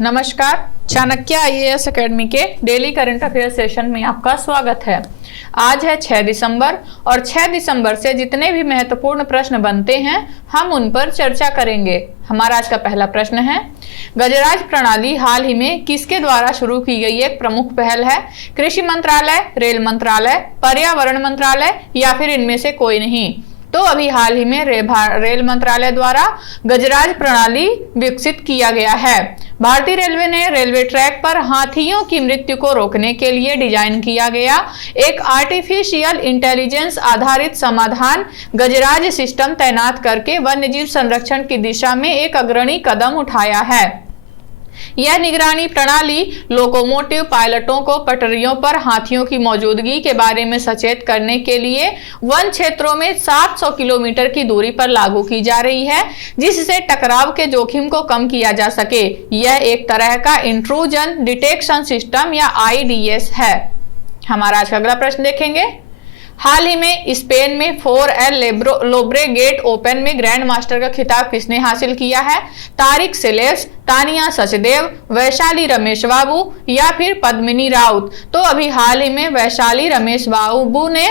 नमस्कार, Chanakya IAS academy के daily current affair session में आपका स्वागत है। आज है 6 दिसंबर और 6 दिसंबर से जितने भी महत्वपूर्ण प्रश्न बनते हैं हम उन पर चर्चा करेंगे। हमारा आज का पहला प्रश्न है, गजराज प्रणाली हाल ही में किसके द्वारा शुरू की गई एक प्रमुख पहल है? कृषि मंत्रालय, रेल मंत्रालय, पर्यावरण मंत्रालय या फिर इनमें से कोई नहीं? तो अभी हाल ही में रेल मंत्रालय द्वारा गजराज प्रणाली विकसित किया गया है। भारतीय रेलवे ने रेलवे ट्रैक पर हाथियों की मृत्यु को रोकने के लिए डिजाइन किया गया एक आर्टिफिशियल इंटेलिजेंस आधारित समाधान गजराज सिस्टम तैनात करके वन्यजीव संरक्षण की दिशा में एक अग्रणी कदम उठाया है। यह निगरानी प्रणाली लोकोमोटिव पायलटों को पटरियों पर हाथियों की मौजूदगी के बारे में सचेत करने के लिए वन क्षेत्रों में 700 किलोमीटर की दूरी पर लागू की जा रही है, जिससे टकराव के जोखिम को कम किया जा सके। यह एक तरह का इंट्रूजन डिटेक्शन सिस्टम या IDS है। हमारा आज का अगला प्रश्न देखेंगे। हाल ही में स्पेन में 4L लोब्रेगेट ओपन में ग्रैंड मास्टर का खिताब किसने हासिल किया है? तारिक सेलेस, तानिया सचदेव, वैशाली रमेश बाबू या फिर पद्मिनी राउत? तो अभी हाल ही में वैशाली रमेश बाबू ने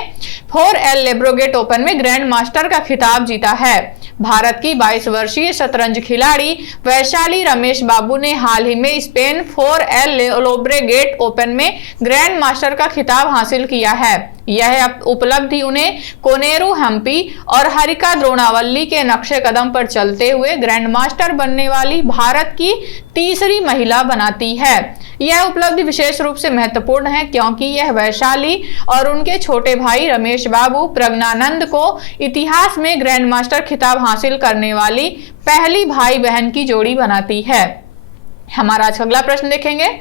4L लोब्रेगेट ओपन में ग्रैंड मास्टर का खिताब जीता है। भारत की 22 वर्षीय शतरंज खिलाड़ी वैशाली रमेश बाबू ने हाल ही में स्पेन 4L लोब्रेगेट ओपन में ग्रैंड मास्टर का खिताब हासिल किया है। यह उपलब्धि उन्हें कोनेरू हम्पी और हरिका द्रोणावल्ली के नक्शे कदम पर चलते हुए ग्रैंड मास्टर बनने वाली भारत की तीसरी महिला बनाती है। यह उपलब्धि विशेष रूप से महत्वपूर्ण है क्योंकि यह वैशाली और उनके छोटे भाई रमेश बाबू प्रज्ञानंद को इतिहास में ग्रैंड मास्टर खिताब हासिल करने वाली पहली भाई बहन की जोड़ी बनाती है। हमारा आज अगला प्रश्न देखेंगे।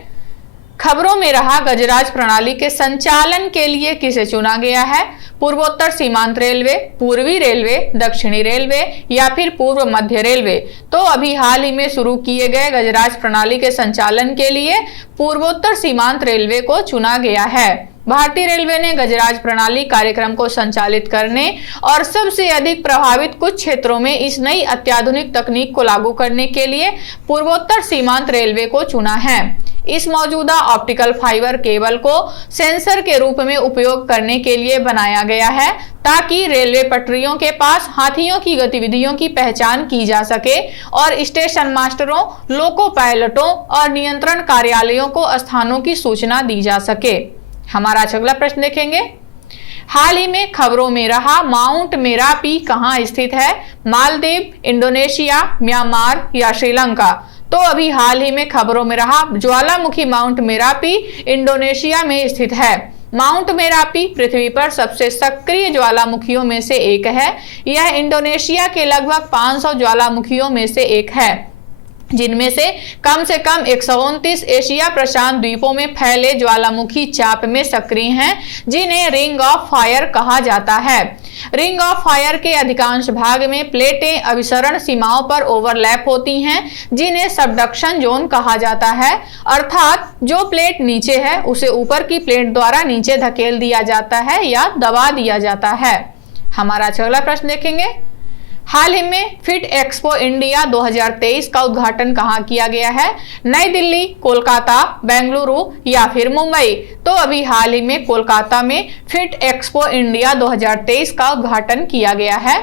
खबरों में रहा गजराज प्रणाली के संचालन के लिए किसे चुना गया है? पूर्वोत्तर सीमांत रेलवे, पूर्वी रेलवे, दक्षिणी रेलवे या फिर पूर्व मध्य रेलवे? तो अभी हाल ही में शुरू किए गए गजराज प्रणाली के संचालन के लिए पूर्वोत्तर सीमांत रेलवे को चुना गया है। भारतीय रेलवे ने गजराज प्रणाली कार्यक्रम को संचालित करने और सबसे अधिक प्रभावित कुछ क्षेत्रों में इस नई अत्याधुनिक तकनीक को लागू करने के लिए पूर्वोत्तर सीमांत रेलवे को चुना है। इस मौजूदा ऑप्टिकल फाइबर केबल को सेंसर के रूप में उपयोग करने के लिए बनाया गया है ताकि रेलवे पटरियों के पास हाथियों की गतिविधियों की पहचान की जा सके और स्टेशन मास्टरों, लोको पायलटों और नियंत्रण कार्यालयों को स्थानों की सूचना दी जा सके। हमारा अगला प्रश्न देखेंगे। हाल ही में खबरों में रहा माउंट मेरापी कहाँ स्थित है? मालदीव, इंडोनेशिया, म्यांमार या श्रीलंका? तो अभी हाल ही में खबरों में रहा ज्वालामुखी माउंट मेरापी इंडोनेशिया में स्थित है। माउंट मेरापी पृथ्वी पर सबसे सक्रिय ज्वालामुखियों में से एक है। यह इंडोनेशिया के लगभग 500 ज्वालामुखियों में से एक है, जिनमें से कम 129 एशिया प्रशांत द्वीपों में फैले ज्वालामुखी चाप में सक्रिय हैं, जिन्हें रिंग ऑफ फायर कहा जाता है। रिंग ऑफ फायर के अधिकांश भाग में प्लेटें अभिसरण सीमाओं पर ओवरलैप होती हैं, जिन्हें सबडक्शन जोन कहा जाता है, अर्थात जो प्लेट नीचे है उसे ऊपर की प्लेट द्वारा नीचे धकेल दिया जाता है या दबा दिया जाता है। हमारा अगला प्रश्न देखेंगे। हाल ही में फिट एक्सपो इंडिया 2023 का उद्घाटन कहाँ किया गया है? नई दिल्ली, कोलकाता, बेंगलुरु या फिर मुंबई? तो अभी हाल ही में कोलकाता में फिट एक्सपो इंडिया 2023 का उद्घाटन किया गया है।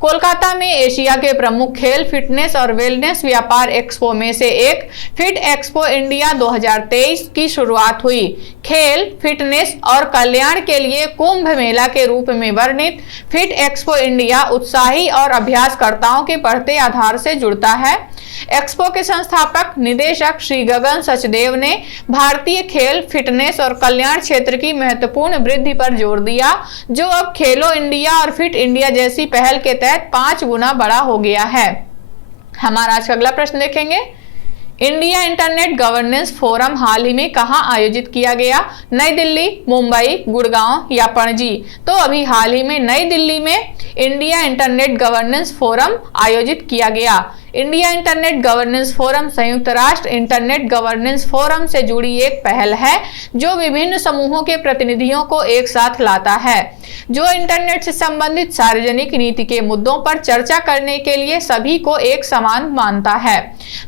कोलकाता में एशिया के प्रमुख खेल, फिटनेस और वेलनेस व्यापार एक्सपो में से एक फिट एक्सपो इंडिया 2023 की शुरुआत हुई। खेल, फिटनेस और कल्याण के लिए कुंभ मेला के रूप में वर्णित फिट एक्सपो इंडिया उत्साही और अभ्यासकर्ताओं के बढ़ते आधार से जुड़ता है। एक्सपो के संस्थापक निदेशक श्री गगन सचदेव ने भारतीय खेल, फिटनेस और कल्याण क्षेत्र की महत्वपूर्ण वृद्धि पर जोर दिया, जो अब खेलो इंडिया और फिट इंडिया जैसी पहल के तहत 5 गुना बड़ा हो गया है। हमारा आज का अगला प्रश्न देखेंगे। इंडिया इंटरनेट गवर्नेंस फोरम हाल ही में कहां आयोजित किया गया? नई दिल्ली, मुंबई, गुड़गांव या पणजी? तो अभी हाल ही में नई दिल्ली में इंडिया इंटरनेट गवर्नेंस फोरम आयोजित किया गया। इंडिया इंटरनेट गवर्नेंस फोरम संयुक्त राष्ट्र इंटरनेट गवर्नेंस फोरम से जुड़ी एक पहल है जो विभिन्न समूहों के प्रतिनिधियों को एक साथ लाता है, जो इंटरनेट से संबंधित सार्वजनिक नीति के मुद्दों पर चर्चा करने के लिए सभी को एक समान मानता है।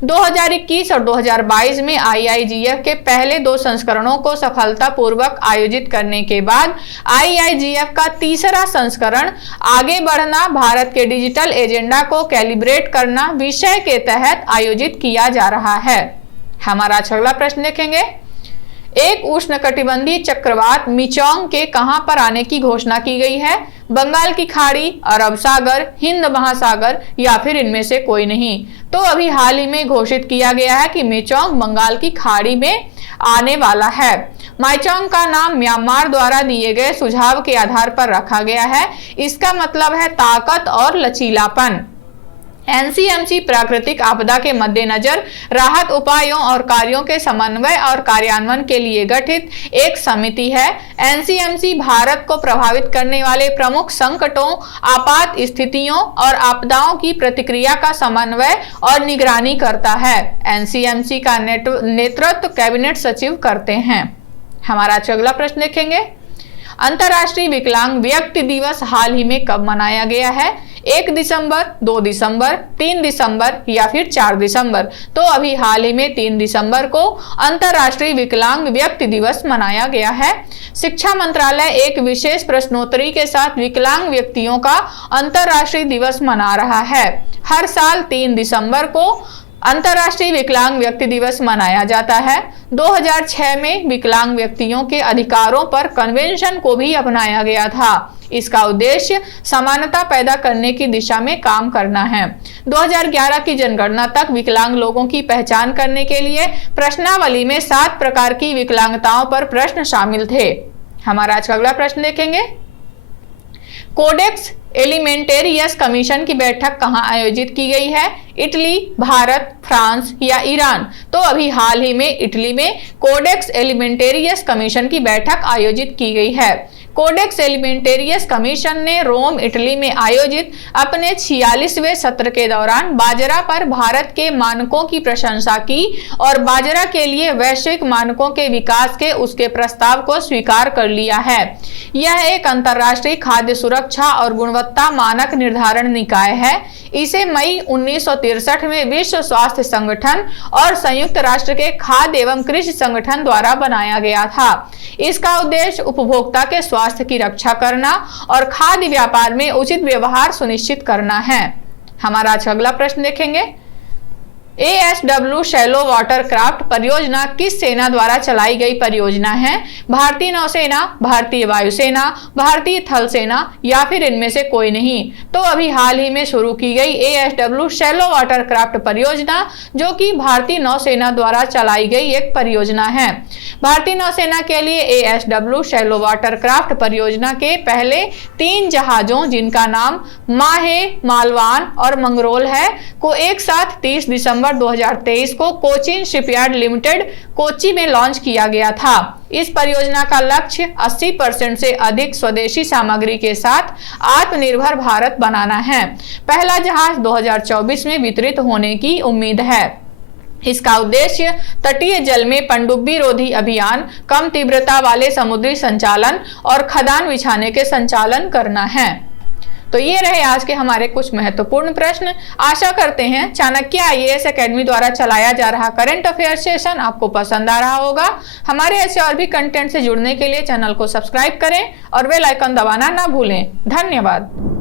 2021 और 2022 में IIGF के पहले 2 संस्करणों को सफलतापूर्वक आयोजित करने के बाद IIGF का तीसरा संस्करण आगे बढ़ना भारत के डिजिटल एजेंडा को कैलिब्रेट करना विषय के तहत आयोजित किया जा रहा है। हमारा अगला प्रश्न देखेंगे। एक उष्णकटिबंधीय चक्रवात मिचोंग के कहां पर आने की घोषणा की गई है? बंगाल की खाड़ी, अरब सागर, हिंद महासागर या फिर इनमें से कोई नहीं। तो अभी हाल ही में घोषित किया गया है कि मिचोंग बंगाल की खाड़ी में आने वाला है। माइचोंग का नाम म्यांमार द्वारा दिए गए सुझाव के आधार पर रखा गया है। इसका मतलब है ताकत और लचीलापन। NCMC प्राकृतिक आपदा के मद्देनजर राहत उपायों और कार्यों के समन्वय और कार्यान्वयन के लिए गठित एक समिति है। NCMC भारत को प्रभावित करने वाले प्रमुख संकटों, आपात स्थितियों और आपदाओं की प्रतिक्रिया का समन्वय और निगरानी करता है। NCMC का नेतृत्व कैबिनेट सचिव करते हैं। हमारा अगला प्रश्न देखेंगे। अंतर्राष्ट्रीय विकलांग व्यक्ति दिवस हाल ही में कब मनाया गया है? 1 दिसंबर, 2 दिसंबर, 3 दिसंबर या फिर 4 दिसंबर? तो अभी हाल ही में 3 दिसंबर को अंतर्राष्ट्रीय विकलांग व्यक्ति दिवस मनाया गया है। शिक्षा मंत्रालय एक विशेष प्रश्नोत्तरी के साथ विकलांग व्यक्तियों का अंतर्राष्ट्रीय दिवस मना रहा है। हर साल 3 दिसंबर को अंतर्राष्ट्रीय विकलांग व्यक्ति दिवस मनाया जाता है। 2006 में विकलांग व्यक्तियों के अधिकारों पर कन्वेंशन को भी अपनाया गया था। इसका उद्देश्य समानता पैदा करने की दिशा में काम करना है। 2011 की जनगणना तक विकलांग लोगों की पहचान करने के लिए प्रश्नावली में 7 प्रकार की विकलांगताओं पर प्रश्न शामिल थे। हमारा आज का अगला प्रश्न देखेंगे। कोडेक्स एलिमेंटेरियस कमीशन की बैठक कहां आयोजित की गई है? इटली, भारत, फ्रांस या ईरान? तो अभी हाल ही में इटली में कोडेक्स एलिमेंटेरियस कमीशन की बैठक आयोजित की गई है। कोडेक्स एलिमेंटेरियस कमीशन ने रोम, इटली में आयोजित अपने 46वें सत्र के दौरान बाजरा पर भारत के मानकों की प्रशंसा की और बाजरा के लिए वैश्विक मानकों के विकास के उसके प्रस्ताव को स्वीकार कर लिया है। यह एक अंतर्राष्ट्रीय खाद्य सुरक्षा और गुणवत्ता मानक निर्धारण निकाय है। इसे मई 1963 में विश्व स्वास्थ्य संगठन और संयुक्त राष्ट्र के खाद्य एवं कृषि संगठन द्वारा बनाया गया था। इसका उद्देश्य उपभोक्ता के स्वास्थ्य की रक्षा करना और खाद्य व्यापार में उचित व्यवहार सुनिश्चित करना है। हमारा अगला प्रश्न देखेंगे। ASW शैलो वाटरक्राफ्ट परियोजना किस सेना द्वारा चलाई गई परियोजना है? भारतीय नौसेना, भारतीय वायुसेना, भारतीय थल सेना या फिर इनमें से कोई नहीं? तो अभी हाल ही में शुरू की गई ASW शैलो वाटरक्राफ्ट परियोजना जो कि भारतीय नौसेना द्वारा चलाई गई एक परियोजना है। भारतीय नौसेना के लिए ASW शैलो वाटरक्राफ्ट परियोजना के पहले 3 जहाजों जिनका नाम माहे, मालवान और मंगरोल है को एक साथ 30 दिसंबर 2023 को कोचिन शिपयार्ड लिमिटेड कोच्चि में लॉन्च किया गया था। इस परियोजना का लक्ष्य 80% से अधिक स्वदेशी सामग्री के साथ आत्मनिर्भर भारत बनाना है। पहला जहाज 2024 में वितरित होने की उम्मीद है। इसका उद्देश्य तटीय जल में पनडुब्बी रोधी अभियान, कम तीव्रता वाले समुद्री संचालन और खदान बिछाने के संचालन करना है। तो ये रहे आज के हमारे कुछ महत्वपूर्ण प्रश्न। आशा करते हैं चाणक्य IAS एकेडमी द्वारा चलाया जा रहा करंट अफेयर सेशन आपको पसंद आ रहा होगा। हमारे ऐसे और भी कंटेंट से जुड़ने के लिए चैनल को सब्सक्राइब करें और बेल आइकन दबाना ना भूलें। धन्यवाद।